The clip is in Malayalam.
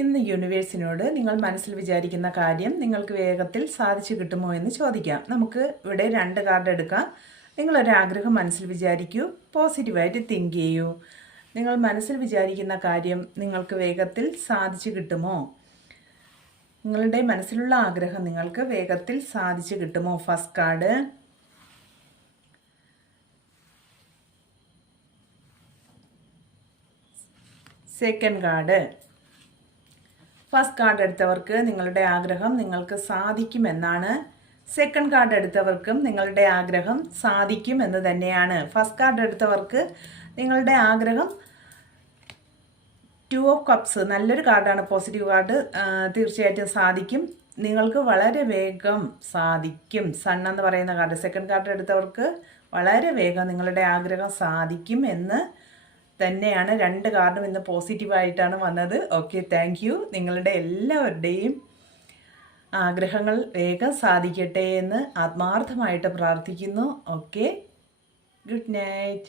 ഇന്ന് യൂണിവേഴ്സിനോട് നിങ്ങൾ മനസ്സിൽ വിചാരിക്കുന്ന കാര്യം നിങ്ങൾക്ക് വേഗത്തിൽ സാധിച്ചു കിട്ടുമോ എന്ന് ചോദിക്കാം. നമുക്ക് ഇവിടെ 2 കാർഡ് എടുക്കാം. നിങ്ങളൊരാഗ്രഹം മനസ്സിൽ വിചാരിക്കൂ, പോസിറ്റീവായിട്ട് തിങ്ക് ചെയ്യൂ. നിങ്ങൾ മനസ്സിൽ വിചാരിക്കുന്ന കാര്യം നിങ്ങൾക്ക് വേഗത്തിൽ സാധിച്ചു കിട്ടുമോ? നിങ്ങളുടെ മനസ്സിലുള്ള ആഗ്രഹം നിങ്ങൾക്ക് വേഗത്തിൽ സാധിച്ചു കിട്ടുമോ? First card. Second card. First card എടുത്തവർക്ക് നിങ്ങളുടെ ആഗ്രഹം നിങ്ങൾക്ക് സാധിക്കുമെന്നാണ്. സെക്കൻഡ് കാർഡ് എടുത്തവർക്കും നിങ്ങളുടെ ആഗ്രഹം സാധിക്കും എന്ന് തന്നെയാണ്. ഫസ്റ്റ് കാർഡ് എടുത്തവർക്ക് നിങ്ങളുടെ ആഗ്രഹം 2 ഓഫ് കപ്സ് നല്ലൊരു കാർഡാണ്, പോസിറ്റീവ് കാർഡ്. തീർച്ചയായിട്ടും സാധിക്കും, നിങ്ങൾക്ക് വളരെ വേഗം സാധിക്കും. സൺ എന്ന് പറയുന്ന കാർഡ്. സെക്കൻഡ് കാർഡ് എടുത്തവർക്ക് വളരെ വേഗം നിങ്ങളുടെ ആഗ്രഹം സാധിക്കും എന്ന് തന്നെയാണ്. 2 കാർഡും ഇന്ന് പോസിറ്റീവായിട്ടാണ് വന്നത്. Okay, thank you. നിങ്ങളുടെ എല്ലാവരുടെയും ആഗ്രഹങ്ങൾ വേഗം സാധിക്കട്ടെ എന്ന് ആത്മാർത്ഥമായിട്ട് പ്രാർത്ഥിക്കുന്നു. Okay, good night.